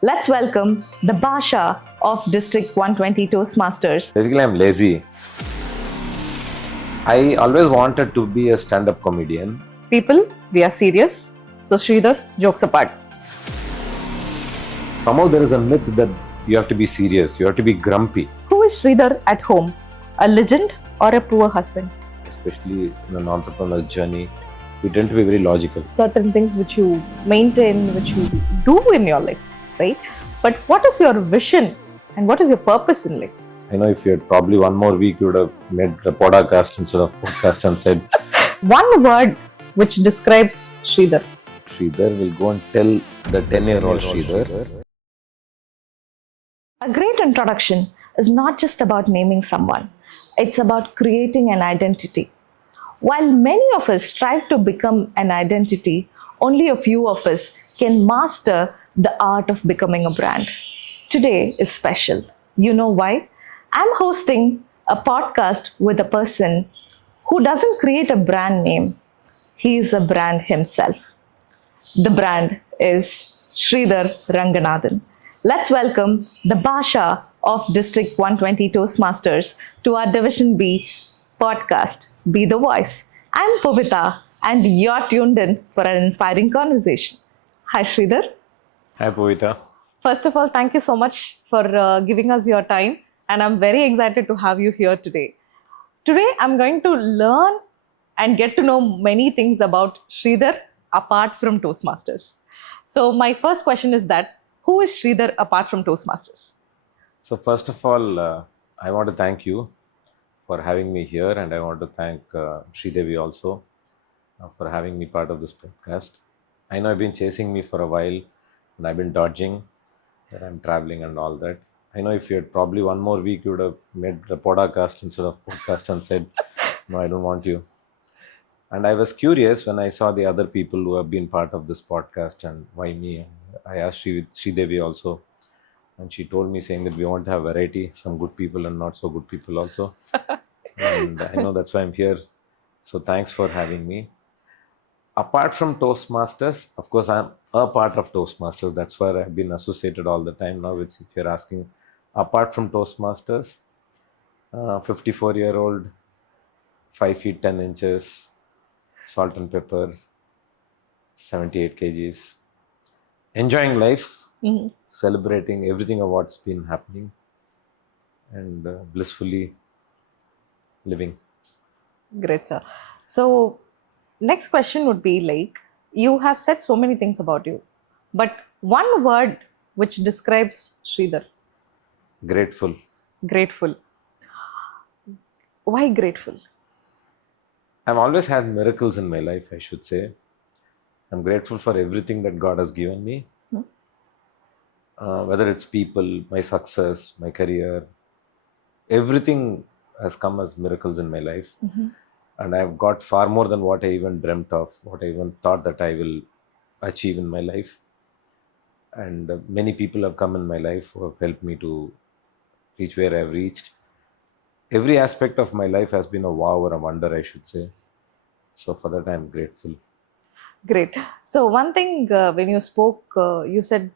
Let's welcome the Basha of District 120 Toastmasters. Basically, I'm lazy. I always wanted to be a stand-up comedian. People, we are serious. So, Sridhar, jokes apart. Somehow there is a myth that you have to be serious, you have to be grumpy, Who is Sridhar at home? A legend or a poor husband? especially in an entrepreneur's journey. We tend to be very logical. Certain things which you maintain, which you do in your life, right? But what is your vision and what is your purpose in life? I know if you had probably one more week, you would have made a podcast instead of podcast and said, One word which describes Sridhar. Sridhar will go and tell the 10-year-old Sridhar. A great introduction is not just about naming someone, it's about creating an identity. While many of us strive to become an identity, only a few of us can master the art of becoming a brand. Today is special. You know why? I'm hosting a podcast with a person who doesn't create a brand name, he is a brand himself. The brand is Sridhar Ranganathan. Let's welcome the Basha of District 120 Toastmasters to our Division B podcast, Be the Voice. I'm Pavita, and you're tuned in for an inspiring conversation. Hi, Sridhar. Hi, Pavita. First of all, thank you so much for giving us your time, and I'm very excited to have you here today. Today, I'm going to learn and get to know many things about Sridhar apart from Toastmasters. So, my first question is that who is Sridhar apart from Toastmasters? So, first of all, I want to thank you for having me here, and I want to thank Sridevi also for having me part of this podcast. I know I've been chasing me for a while, and I've been dodging that I'm traveling and all that. I know if you had probably one more week, you would have made a podcast instead of podcast and said, "No, I don't want you." And I was curious when I saw the other people who have been part of this podcast and why me. And I asked Sridevi also, and she told me saying that we want to have variety, some good people and not so good people also. And I know that's why I'm here. So thanks for having me. Apart from Toastmasters, of course, I'm a part of Toastmasters. That's where I've been associated all the time now. If you're asking, apart from Toastmasters, 54-year-old, 5 feet 10 inches, salt and pepper, 78 kgs, enjoying life, celebrating everything of what's been happening, and blissfully living. Great, sir. So, next question would be like, you have said so many things about you, but one word which describes Sridhar. Grateful. Grateful. Why grateful? I've always had miracles in my life, I should say. I'm grateful for everything that God has given me, whether it's people, my success, my career, everything has come as miracles in my life. And I've got far more than what I even dreamt of, what I even thought that I will achieve in my life. And many people have come in my life who have helped me to reach where I've reached. Every aspect of my life has been a wow or a wonder, I should say. So for that, I'm grateful. Great. So, one thing when you spoke, you said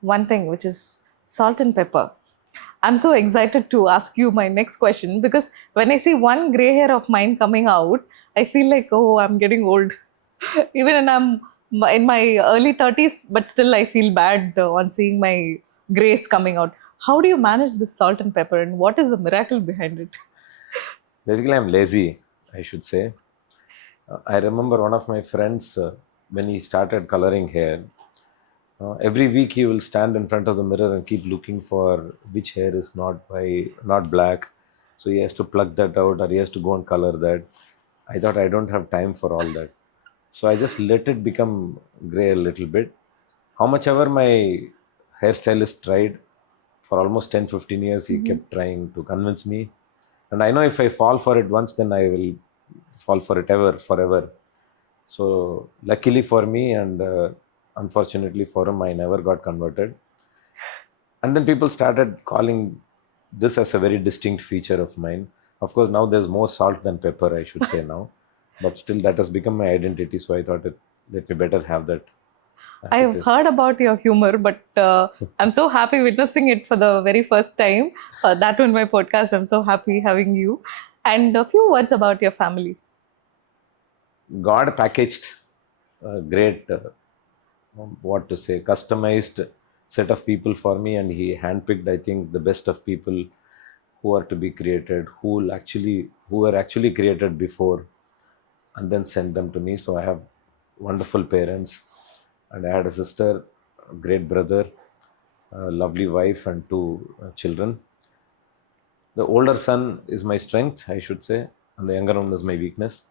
one thing which is salt and pepper. I'm so excited to ask you my next question because when I see one gray hair of mine coming out, I feel like, oh, I'm getting old. Even when I'm in my early 30s, but still I feel bad on seeing my grays coming out. How do you manage this salt and pepper and what is the miracle behind it? Basically, I'm lazy, I should say. I remember one of my friends, when he started coloring hair, every week he will stand in front of the mirror and keep looking for which hair is not black. So he has to pluck that out or he has to go and color that. I thought I don't have time for all that. So I just let it become gray a little bit. How much ever my hairstylist tried, for almost 10-15 years, he kept trying to convince me. And I know if I fall for it once, then I will fall for it forever. So luckily for me and unfortunately for him, I never got converted. And then people started calling this as a very distinct feature of mine. Of course, now there's more salt than pepper, I should say now. But still, that has become my identity. So I thought let me better have that. as I it have is. heard about your humor, but I'm so happy witnessing it for the very first time. That on my podcast, I'm so happy having you. And a few words about your family. God packaged a great, what to say, customized set of people for me, and He handpicked, I think, the best of people who are to be created, who were actually created before, and then sent them to me. So I have wonderful parents, and I had a sister, a great brother, a lovely wife, and two children. The older son is my strength, I should say, and the younger one is my weakness.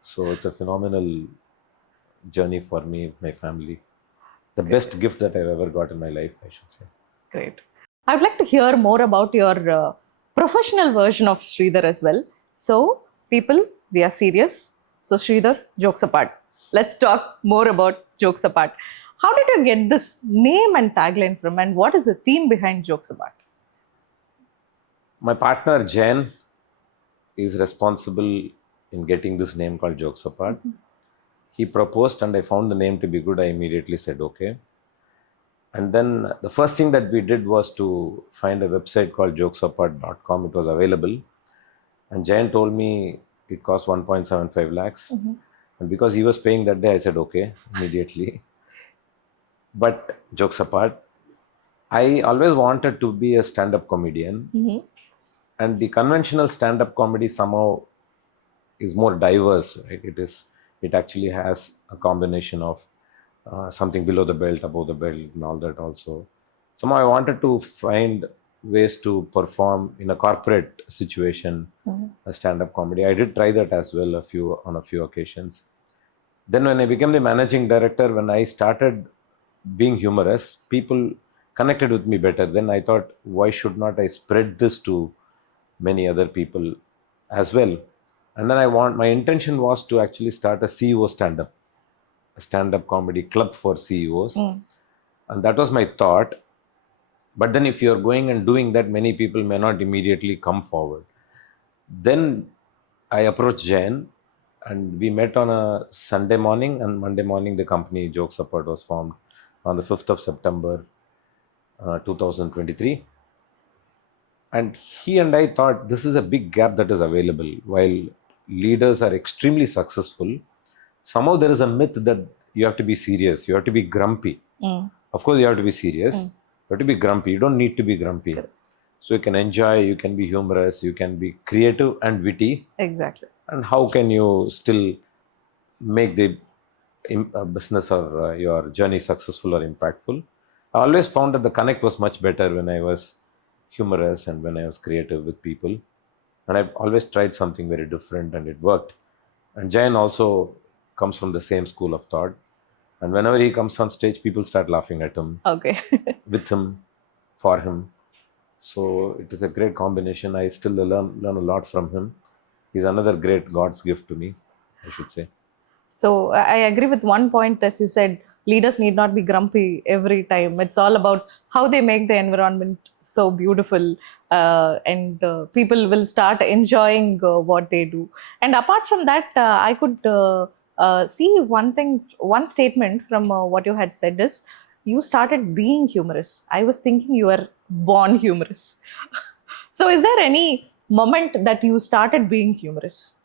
So it's a phenomenal journey for me with my family. The best gift that I've ever got in my life, I should say. Great. I'd like to hear more about your professional version of Sridhar as well. So, people, we are serious. So, Sridhar, jokes apart. Let's talk more about jokes apart. How did you get this name and tagline from, and what is the theme behind jokes apart? My partner Jen is responsible in getting this name called Jokes Apart. He proposed, and I found the name to be good. I immediately said okay. And then the first thing that we did was to find a website called jokesapart.com. It was available. And Jayan told me it cost 1.75 lakhs. And because he was paying that day, I said okay immediately. But jokes apart, I always wanted to be a stand-up comedian. And the conventional stand-up comedy somehow is more diverse, right? It actually has a combination of something below the belt, above the belt, and all that also. Somehow I wanted to find ways to perform in a corporate situation, a stand-up comedy. I did try that as well on a few occasions. Then when I became the managing director, when I started being humorous, people connected with me better. Then I thought, why should not I spread this to many other people as well? And then my intention was to actually start a CEO stand-up, a stand-up comedy club for CEOs. And that was my thought. But then if you're going and doing that, many people may not immediately come forward. Then I approached Jen, and we met on a Sunday morning, and Monday morning the company Jokes Apart was formed on the 5th of September 2023. And he and I thought this is a big gap that is available. While leaders are extremely successful, somehow there is a myth that you have to be serious, you have to be grumpy. Of course, you have to be serious, you have to be grumpy. You don't need to be grumpy. So you can enjoy, you can be humorous, you can be creative and witty. Exactly. And how can you still make the business or your journey successful or impactful? I always found that the connect was much better when I was humorous and when I was creative with people. And I've always tried something very different, and it worked. And Jayan also comes from the same school of thought. And whenever he comes on stage, people start laughing at him, Okay. with him, for him. So it is a great combination. I still learn a lot from him. He's another great God's gift to me, I should say. So I agree with one point, as you said, leaders need not be grumpy every time. It's all about how they make the environment so beautiful, and people will start enjoying what they do. And apart from that, I could see one statement from what you had said is you started being humorous. I was thinking you were born humorous. So is there any moment that you started being humorous?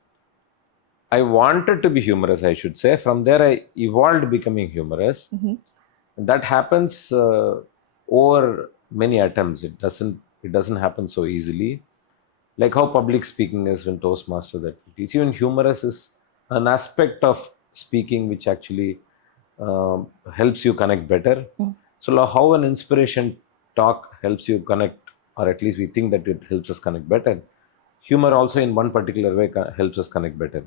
I wanted to be humorous, I should say. From there, I evolved becoming humorous. That happens over many attempts. It doesn't happen so easily. Like how public speaking is when Toastmaster that we teach. Even humorous is an aspect of speaking which actually helps you connect better. So how an inspiration talk helps you connect, or at least we think that it helps us connect better. Humor also in one particular way helps us connect better.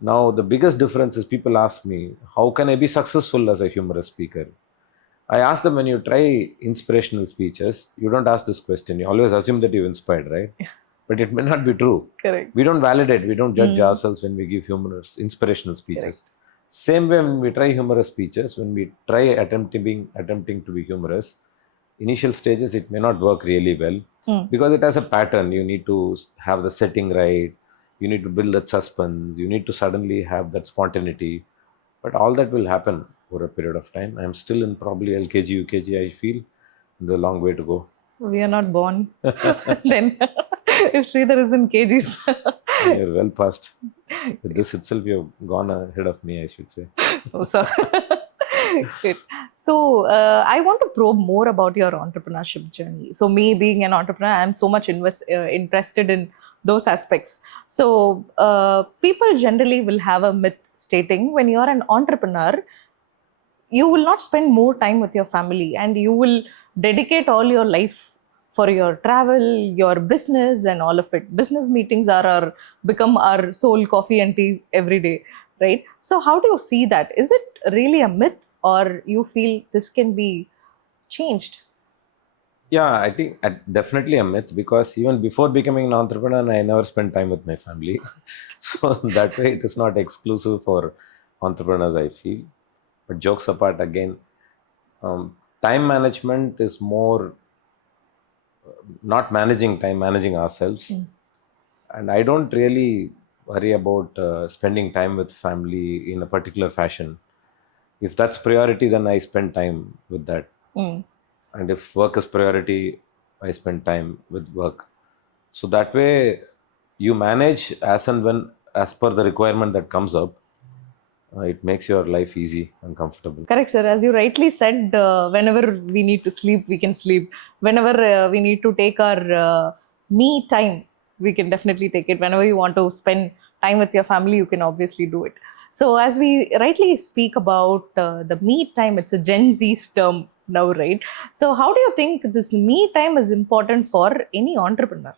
Now, the biggest difference is people ask me, how can I be successful as a humorous speaker? I ask them, when you try inspirational speeches, you don't ask this question. You always assume that you're inspired, right? But it may not be true. Correct. We don't validate, we don't judge ourselves when we give inspirational speeches. Correct. Same way when we try humorous speeches, when we try attempting to be humorous, initial stages it may not work really well because it has a pattern. You need to have the setting right, you need to build that suspense, you need to suddenly have that spontaneity, but all that will happen. over a period of time. I'm still in probably LKG, UKG, I feel. There's a long way to go. We are not born. Then, if Sridhar is in kgs. You're well past. With this itself, you've gone ahead of me, I should say. Oh, sorry. Good. So, I want to probe more about your entrepreneurship journey. So, me being an entrepreneur, I'm so much interested in those aspects. So, people generally will have a myth stating when you're an entrepreneur, you will not spend more time with your family and you will dedicate all your life for your travel, your business, and all of it. Business meetings are our become our sole coffee and tea every day, right? So how do you see that? Is it really a myth, or you feel this can be changed? Yeah, I think definitely a myth, because even before becoming an entrepreneur, I never spent time with my family. So that way, it is not exclusive for entrepreneurs, I feel. But jokes apart, again, time management is more not managing time, managing ourselves. And I don't really worry about spending time with family in a particular fashion. If that's priority, then I spend time with that. Mm. And if work is priority, I spend time with work. So that way, you manage as and when, as per the requirement that comes up. It makes your life easy and comfortable. Correct, sir. As you rightly said, whenever we need to sleep, we can sleep. Whenever we need to take our me time, we can definitely take it. Whenever you want to spend time with your family, you can obviously do it. So, as we rightly speak about the me time, it's a Gen Z's term now, right? So, how do you think this me time is important for any entrepreneur?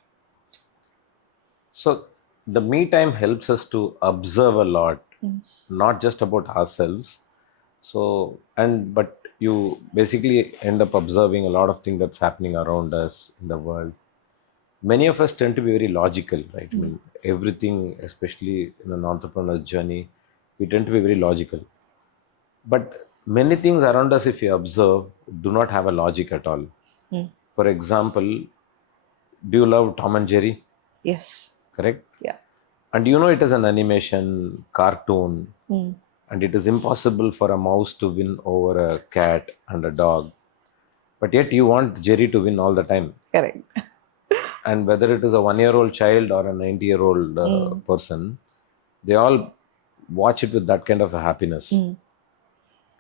So the me time helps us to observe a lot, not just about ourselves. So but you basically end up observing a lot of things that's happening around us in the world. Many of us tend to be very logical, right? I mean, everything, especially in an entrepreneur's journey, we tend to be very logical. But many things around us, if you observe, do not have a logic at all. For example, do you love Tom and Jerry? Yes. Correct? Yeah. And you know it is an animation cartoon, and it is impossible for a mouse to win over a cat and a dog. But yet you want Jerry to win all the time. Correct. And whether it is a 1-year-old child or a 90-year-old person, they all watch it with that kind of a happiness.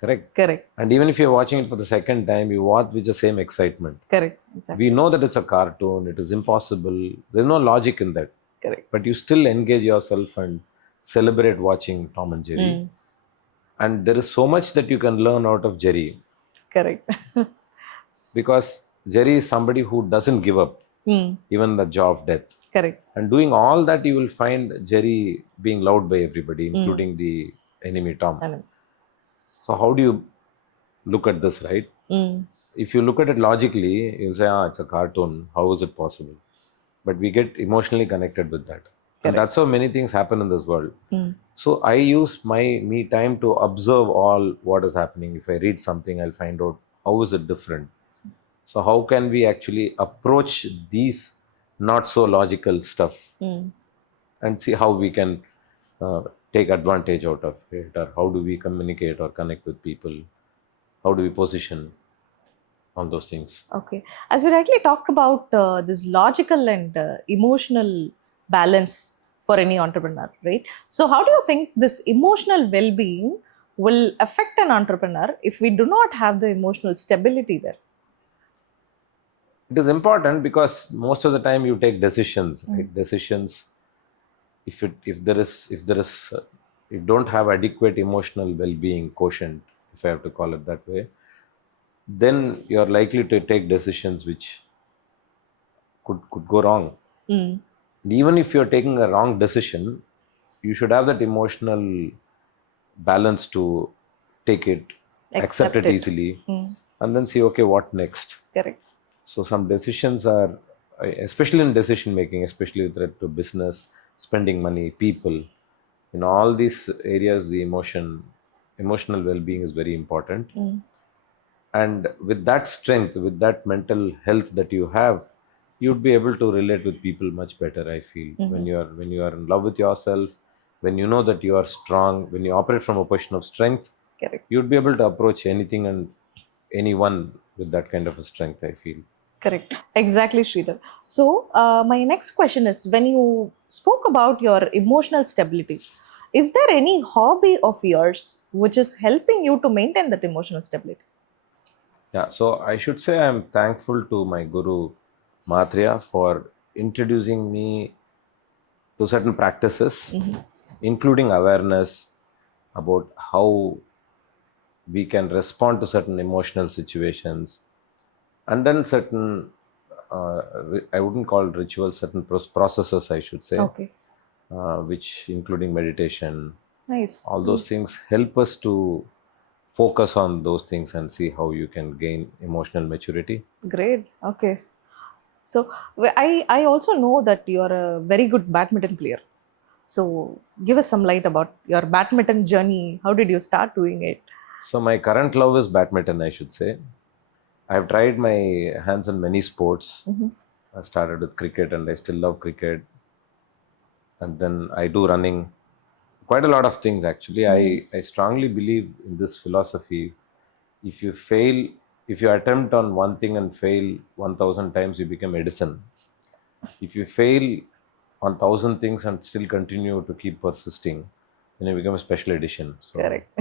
Correct? Correct. And even if you're watching it for the second time, you watch with the same excitement. Correct. Exactly. We know that it's a cartoon, it is impossible. There's no logic in that. Correct. But you still engage yourself and celebrate watching Tom and Jerry. And there is so much that you can learn out of Jerry, Correct. because Jerry is somebody who doesn't give up, even the jaw of death. Correct. And doing all that, you will find Jerry being loved by everybody, including the enemy Tom. So how do you look at this, right? If you look at it logically, you'll say, it's a cartoon. How is it possible? But we get emotionally connected with that. And that's how many things happen in this world. So I use my me time to observe all what is happening. If I read something, I'll find out how is it different. So how can we actually approach these not so logical stuff and see how we can take advantage out of it, or how do we communicate or connect with people? How do we position all those things? Okay. As we rightly talked about this logical and emotional balance for any entrepreneur, right? So, how do you think this emotional well being will affect an entrepreneur if we do not have the emotional stability there? It is important because most of the time you take decisions, right? Decisions. If there is you don't have adequate emotional well-being quotient, if I have to call it that way, then you are likely to take decisions which could go wrong. Even if you're taking a wrong decision, you should have that emotional balance to take it, accept it easily, and then see, okay, what next? Correct. So some decisions are, especially in decision making, especially with regard to business, spending money, people, in all these areas, the emotional well-being is very important. And with that strength, with that mental health that you have, you'd be able to relate with people much better, I feel. When you are in love with yourself, when you know that you are strong, when you operate from a position of strength, Correct. you'd be able to approach anything and anyone with that kind of a strength, I feel. Correct. Exactly, Sridhar. So, my next question is, when you spoke about your emotional stability, is there any hobby of yours which is helping you to maintain that emotional stability? Yeah, so I should say I'm thankful to my guru Mathria for introducing me to certain practices, including awareness about how we can respond to certain emotional situations, and then certain, I wouldn't call rituals, certain processes, I should say, Okay. which including meditation, Nice. all those things help us to focus on those things and see how you can gain emotional maturity. Great. Okay. So, I also know that you are a very good badminton player. So, give us some light about your badminton journey. How did you start doing it? So my current love is badminton, I should say. I've tried my hands in many sports. I started with cricket and I still love cricket. And then I do running, quite a lot of things actually. I strongly believe in this philosophy. If you fail, if you attempt on one thing and fail 1000 times, you become Edison. If you fail on 1000 things and still continue to keep persisting, then you become a special edition. So Correct.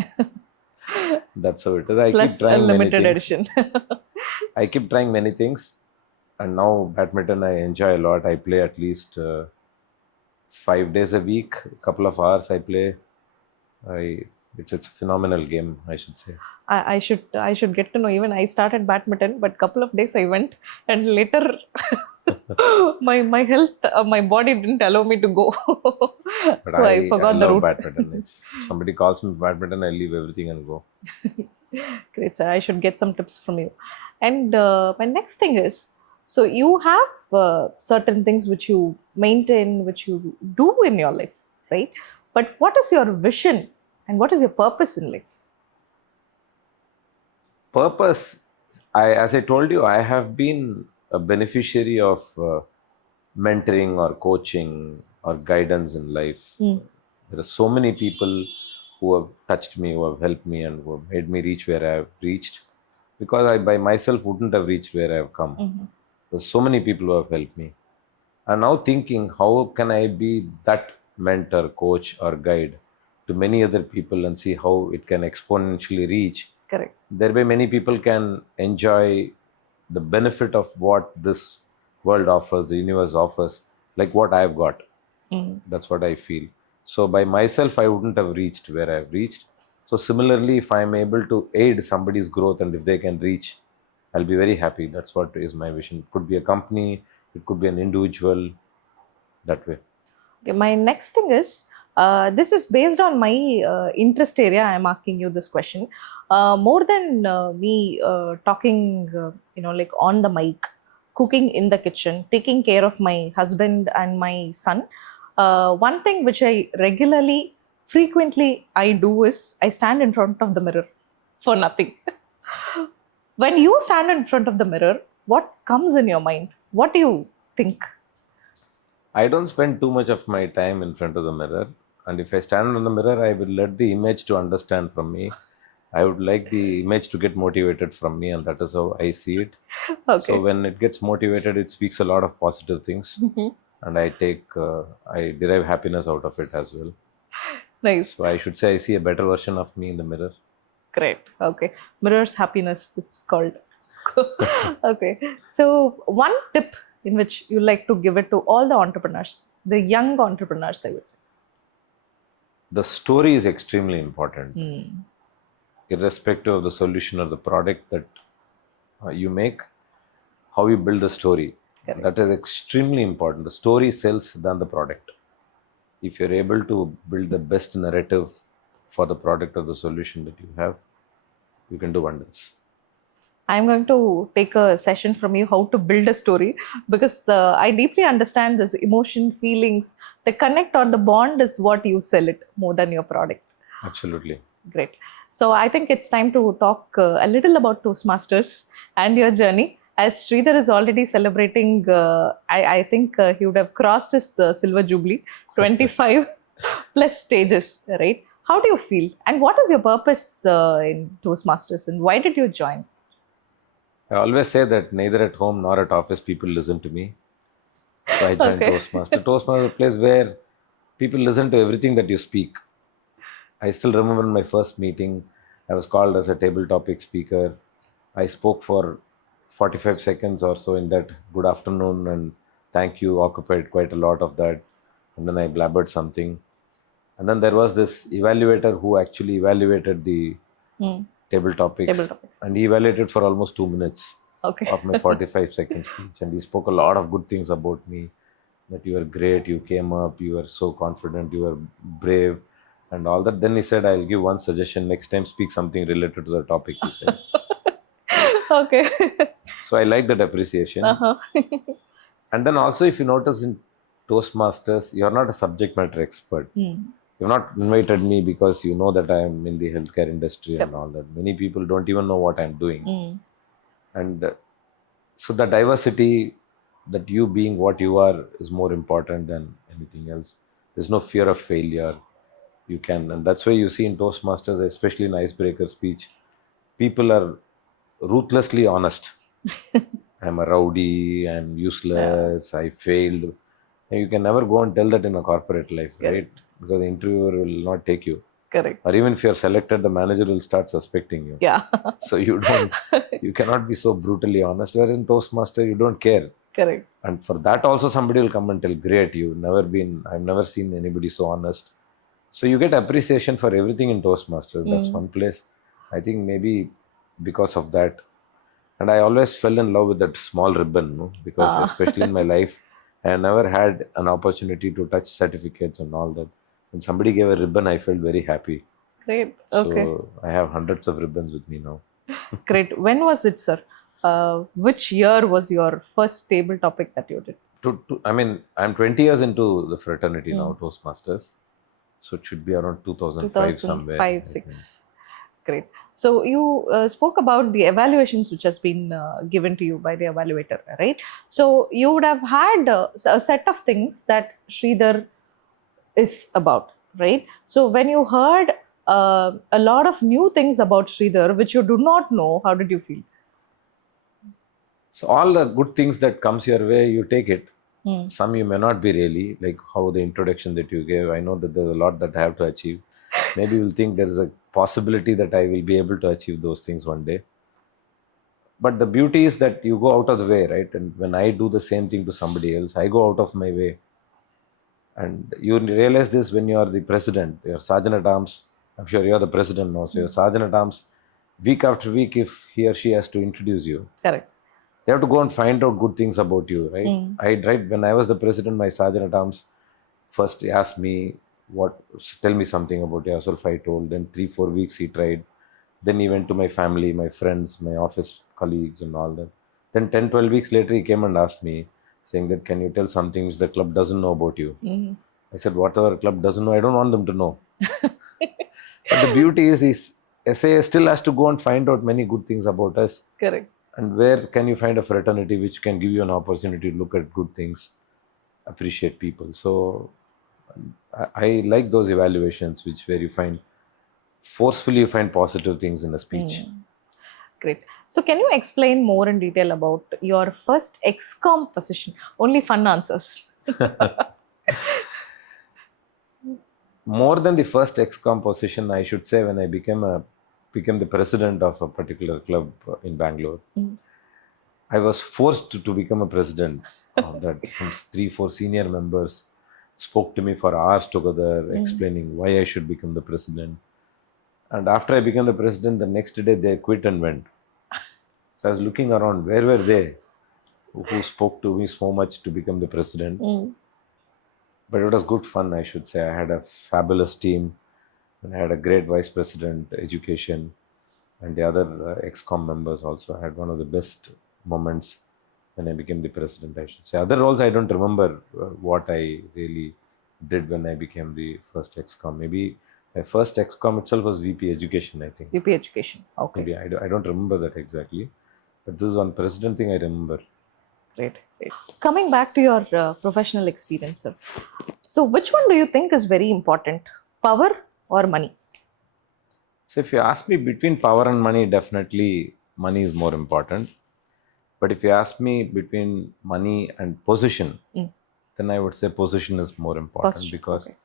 that's how it is. I keep Plus a trying many limited things. edition. I keep trying many things, and now badminton I enjoy a lot. I play at least 5 days a week, a couple of hours I play. I it's a phenomenal game, I should say. I should get to know. Even I started badminton, but couple of days I went, and later my health, my body didn't allow me to go, But so I I forgot the love route. badminton. If somebody calls me badminton, I leave everything and go. Great, sir. I should get some tips from you. And my next thing is, so you have certain things which you maintain, which you do in your life, right? But what is your vision and what is your purpose in life? Purpose, as I told you, I have been a beneficiary of mentoring or coaching or guidance in life. There are so many people who have touched me, who have helped me, and who have made me reach where I have reached, because I by myself wouldn't have reached where I have come. There's so many people who have helped me. I'm now thinking, how can I be that mentor, coach, or guide to many other people and see how it can exponentially reach. Correct. Thereby, many people can enjoy the benefit of what this world offers, the universe offers, like what I've got. That's what I feel. So, by myself, I wouldn't have reached where I've reached. So, similarly, if I'm able to aid somebody's growth and if they can reach, I'll be very happy. That's what is my vision. It could be a company, it could be an individual, that way. Okay, my next thing is, this is based on my interest area. I'm asking you this question. More than me talking, like on the mic, cooking in the kitchen, taking care of my husband and my son. One thing which I regularly, frequently I do is I stand in front of the mirror for nothing. When you stand in front of the mirror, what comes in your mind? What do you think? I don't spend too much of my time in front of the mirror. And if I stand on the mirror, I will let the image to understand from me. I would like the image to get motivated from me, and that is how I see it. So Okay. when it gets motivated, it speaks a lot of positive things, and I derive happiness out of it as well. Nice. So I should say I see a better version of me in the mirror. Great. Okay. Mirrors happiness, this is called. Okay. So, one tip in which you like to give it to all the entrepreneurs, the young entrepreneurs, I would say. The story is extremely important, irrespective of the solution or the product that you make. How you build the story, Correct. that is extremely important. The story sells than the product. If you're able to build the best narrative for the product or the solution that you have, you can do wonders. I'm going to take a session from you how to build a story, because I deeply understand this emotion, feelings, the connect or the bond is what you sell it more than your product. Absolutely. Great. So I think it's time to talk a little about Toastmasters and your journey. As Sridhar is already celebrating, I think he would have crossed his silver jubilee, 25 plus stages, right? How do you feel? And what is your purpose in Toastmasters and why did you join? I always say that neither at home nor at office people listen to me. So I joined Okay. Toastmaster. Toastmaster is a place where people listen to everything that you speak. I still remember in my first meeting, I was called as a table topic speaker. I spoke for 45 seconds or so in that good afternoon and thank you occupied quite a lot of that. And then I blabbered something. And then there was this evaluator who actually evaluated the Hmm. table Table topics. topics. And he evaluated for almost 2 minutes Okay. of my 45-second speech. And he spoke a lot of good things about me, that you were great, you came up, you were so confident, you were brave, and all that. Then he said, I'll give one suggestion. Next time, speak something related to the topic, he said. Okay. So I like that appreciation. Uh-huh. And then also, if you notice in Toastmasters, you're not a subject matter expert. You've not invited me because you know that I am in the healthcare industry and all that. Many people don't even know what I'm doing. And so the diversity, that you being what you are, is more important than anything else. There's no fear of failure. You can, and that's why you see in Toastmasters, especially in icebreaker speech, people are ruthlessly honest. I'm a rowdy, I'm Yeah. useless, I failed. And you can never go and tell that in a corporate life, Correct. right? Because the interviewer will not take you. Correct. Or even if you're selected, the manager will start suspecting you. Yeah. So you cannot be so brutally honest. Whereas in Toastmaster, you don't care. Correct. And for that also somebody will come and tell, great, I've never seen anybody so honest. So you get appreciation for everything in Toastmasters. That's one place. I think maybe because of that. And I always fell in love with that small ribbon, no? Because especially in my life, I never had an opportunity to touch certificates and all that. When somebody gave a ribbon, I felt very happy. Great. Okay. So I have hundreds of ribbons with me now. Great. When was it, sir? Which year was your first table topic that you did? I mean, I'm 20 years into the fraternity now, Toastmasters. So it should be around 2005 somewhere. 2005, 6. Great. So you spoke about the evaluations which has been given to you by the evaluator, right? So you would have had a set of things that Sridhar is about, right? So when you heard a lot of new things about Sridhar which you do not know, how did you feel? So all the good things that comes your way, you take it. Some you may not be really, like how the introduction that you gave. I know that there's a lot that I have to achieve. Maybe you'll think there is a possibility that I will be able to achieve those things one day. But the beauty is that you go out of the way, right? And when I do the same thing to somebody else, I go out of my way. And you realize this when you are the president, your sergeant at arms. I'm sure you're the president now. So your sergeant at arms, week after week, if he or she has to introduce you, Correct. they have to go and find out good things about you, right? When I was the president, my sergeant at arms first asked me, tell me something about yourself. I told. Then 3-4 weeks he tried. Then he went to my family, my friends, my office colleagues and all that. Then 10-12 weeks later he came and asked me, saying that, can you tell something which the club doesn't know about you? I said, whatever club doesn't know, I don't want them to know. But the beauty is SA still has to go and find out many good things about us. Correct. And where can you find a fraternity which can give you an opportunity to look at good things, appreciate people? So I like those evaluations where you find forcefully you find positive things in a speech. Great. So can you explain more in detail about your first XCOM position? Only fun answers. More than the first XCOM position, I should say, when I became the president of a particular club in Bangalore, I was forced to become a president of that. Some 3-4 senior members spoke to me for hours together, explaining why I should become the president. And after I became the president, the next day they quit and went. So I was looking around, where were they who spoke to me so much to become the president? But it was good fun, I should say. I had a fabulous team, and I had a great vice president, education, and the other XCOM members also. I had one of the best moments when I became the president, I should say. Other roles, I don't remember what I really did when I became the first XCOM. Maybe my first XCOM itself was VP Education, I think. VP Education. Okay. Maybe I don't remember that exactly. But this is one president thing I remember. Great. Great. Coming back to your professional experience, sir. So which one do you think is very important? Power or money? So if you ask me between power and money, definitely money is more important. But if you ask me between money and position, then I would say position is more important, Position. because Okay.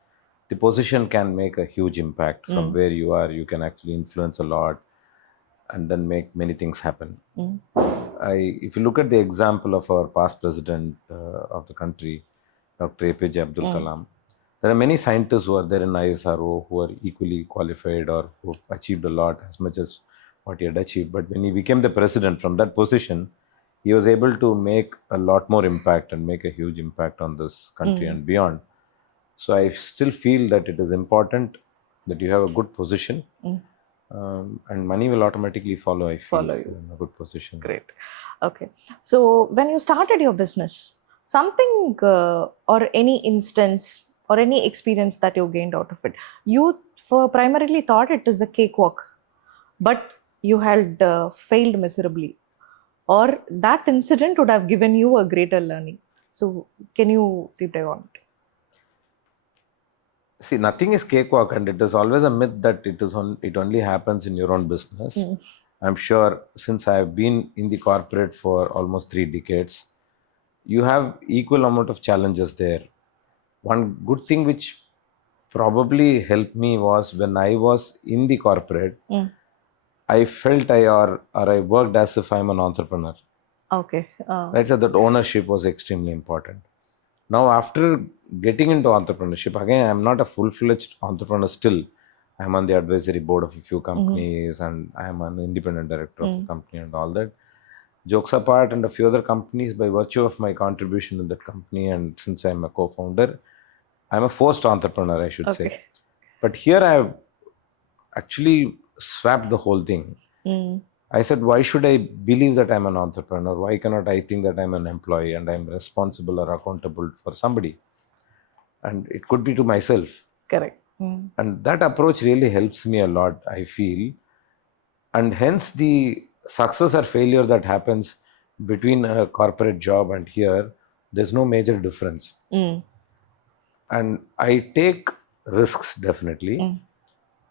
the position can make a huge impact. From where you are, you can actually influence a lot and then make many things happen. If you look at the example of our past president of the country, Dr. APJ Abdul Kalam, there are many scientists who are there in ISRO who are equally qualified or who have achieved a lot as much as what he had achieved. But when he became the president from that position, he was able to make a lot more impact and make a huge impact on this country and beyond. So I still feel that it is important that you have a good position, and money will automatically follow, I feel, Follow if you. you're in a good position. Great. Okay. So when you started your business, something or any instance or any experience that you gained out of it, you primarily thought it is a cakewalk, but you had failed miserably, or that incident would have given you a greater learning. So can you deep dive on it? See, nothing is cakewalk, and it is always a myth that it only happens in your own business. I'm sure, since I've been in the corporate for almost 3 decades, you have equal amount of challenges there. One good thing which probably helped me was when I was in the corporate, I felt or I worked as if I'm an entrepreneur. Okay. Right, so that ownership was extremely important. Now, after getting into entrepreneurship, again, I'm not a full-fledged entrepreneur still. I'm on the advisory board of a few companies, and I'm an independent director of a company and all that. Jokes apart, and a few other companies, by virtue of my contribution in that company, and since I'm a co-founder, I'm a forced entrepreneur, I should say. Okay. But here I've actually swapped the whole thing. I said, why should I believe that I'm an entrepreneur? Why cannot I think that I'm an employee and I'm responsible or accountable for somebody? And it could be to myself. Correct. And that approach really helps me a lot, I feel. And hence the success or failure that happens between a corporate job and here, there's no major difference. And I take risks, definitely.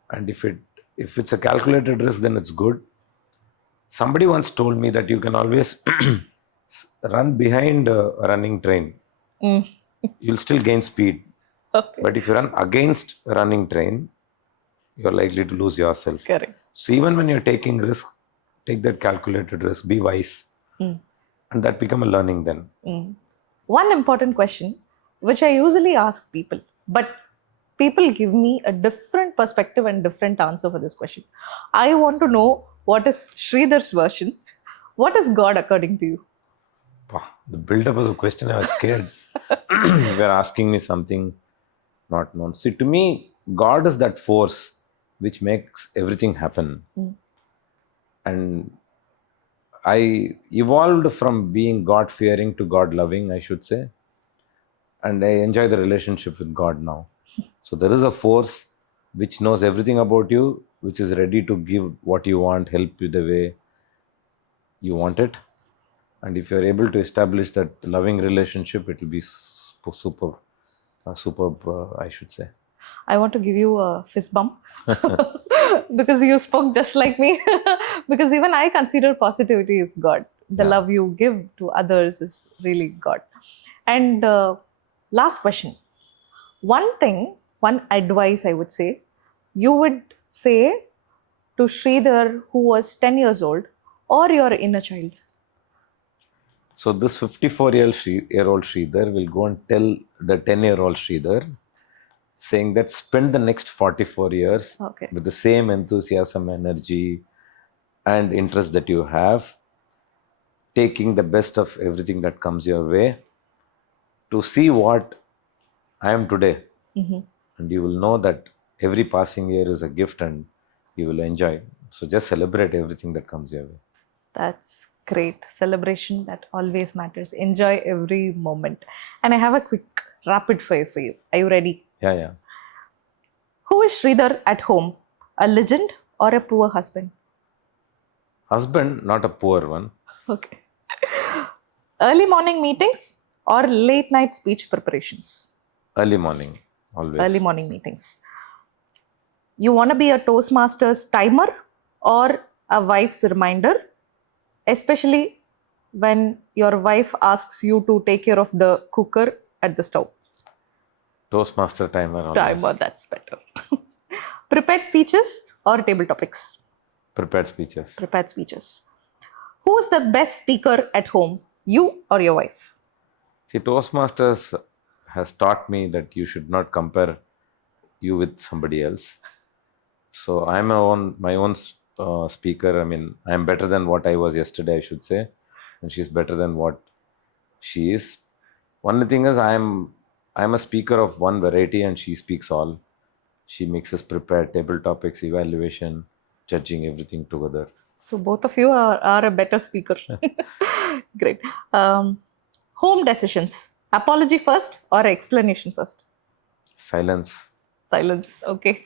And if it's a calculated risk, then it's good. Somebody once told me that you can always run behind a running train. You'll still gain speed. Okay. But if you run against a running train, you're likely to lose yourself. Correct. So even when you're taking risk, take that calculated risk, be wise. And that become a learning then. One important question, which I usually ask people, but people give me a different perspective and different answer for this question. I want to know what is Sridhar's version. What is God according to you? The build-up of the question, I was scared. You were asking me something not known. See, to me, God is that force which makes everything happen. And I evolved from being God-fearing to God-loving, I should say. And I enjoy the relationship with God now. So there is a force which knows everything about you, which is ready to give what you want, help you the way you want it. And if you're able to establish that loving relationship, it will be superb, I should say. I want to give you a fist bump because you spoke just like me. Because even I consider positivity is God. The love you give to others is really God. And last question. One advice I would say, you would say to Sridhar who was 10 years old or your inner child? So this 54-year-old Sridhar will go and tell the 10-year-old Sridhar, saying that spend the next 44 years with the same enthusiasm, energy, and interest that you have, taking the best of everything that comes your way, to see what I am today. And you will know that every passing year is a gift and you will enjoy. So just celebrate everything that comes your way. That's great. Celebration that always matters. Enjoy every moment. And I have a quick rapid fire for you. Are you ready? Yeah. Who is Sridhar at home? A legend or a poor husband? Husband, not a poor one. Okay. Early morning meetings or late night speech preparations? Early morning, always. Early morning meetings. You want to be a Toastmasters timer or a wife's reminder, especially when your wife asks you to take care of the cooker at the stove? Toastmaster timer always. Timer, that's better. Prepared speeches or table topics? Prepared speeches. Prepared speeches. Who is the best speaker at home, you or your wife? See, Toastmasters has taught me that you should not compare you with somebody else. So I'm my own speaker. I mean, I'm better than what I was yesterday, I should say, and she's better than what she is. Only thing is, I'm a speaker of one variety, and she speaks all. She makes us prepare table topics, evaluation, judging everything together. So both of you are a better speaker. Great. Home decisions. Apology first or explanation first? Silence. Silence. Okay.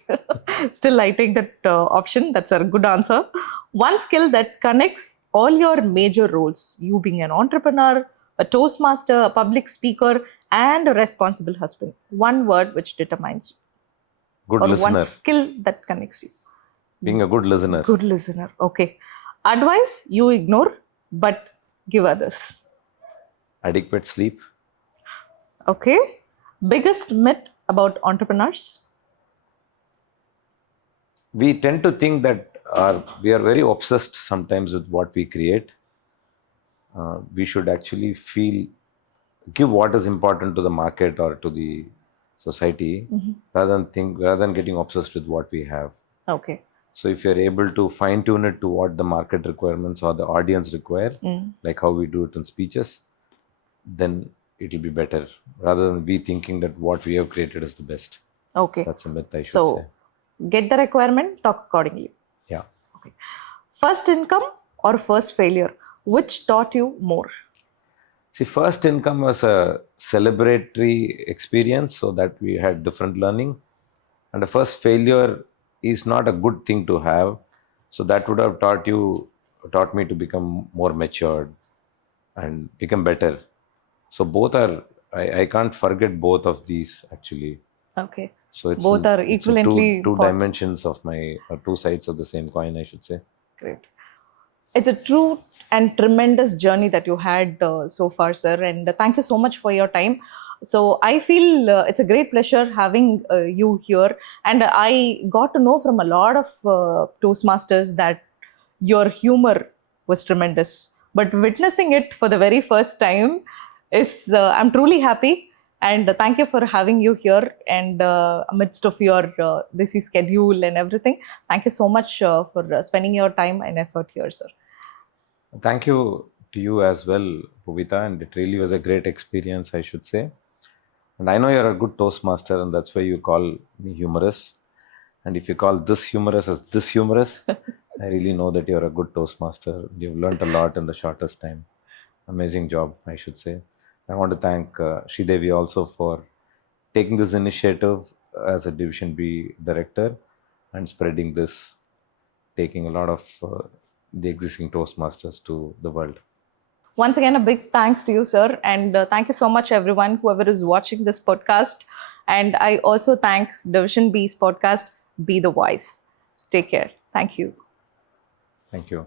Still, I take that option. That's a good answer. One skill that connects all your major roles, you being an entrepreneur, a Toastmaster, a public speaker, and a responsible husband. One word which determines you. Good Or listener. one skill that connects you. Being a good listener. Good listener. Okay. Advice you ignore but give others. Adequate sleep. Okay. Biggest myth about entrepreneurs? We tend to think that we are very obsessed sometimes with what we create. We should actually give what is important to the market or to the society, rather than getting obsessed with what we have. Okay. So if you're able to fine tune it to what the market requirements or the audience require, like how we do it in speeches, then it'll be better, rather than we thinking that what we have created is the best. Okay. That's a myth, I should So, say. get the requirement, talk accordingly. Yeah. Okay. First income or first failure? Which taught you more? See, first income was a celebratory experience, so that we had different learning. And the first failure is not a good thing to have. So that would have taught me to become more matured and become better. So both are, I can't forget both of these actually. Okay. So it's Both are it's a equivalently two important. dimensions of two sides of the same coin, I should say. Great. It's a true and tremendous journey that you had so far, sir. And thank you so much for your time. So I feel it's a great pleasure having you here. And I got to know from a lot of Toastmasters that your humor was tremendous. But witnessing it for the very first time is, I'm truly happy. And thank you for having you here and amidst of your busy schedule and everything. Thank you so much for spending your time and effort here, sir. Thank you to you as well, Puvita, and it really was a great experience, I should say. And I know you're a good Toastmaster, and that's why you call me humorous. And if you call this humorous as this humorous, I really know that you're a good Toastmaster. You've learned a lot in the shortest time. Amazing job, I should say. I want to thank Sridevi also for taking this initiative as a Division B director and spreading this, taking a lot of the existing Toastmasters to the world. Once again, a big thanks to you, sir. And thank you so much, everyone, whoever is watching this podcast. And I also thank Division B's podcast, Be the Voice. Take care. Thank you. Thank you.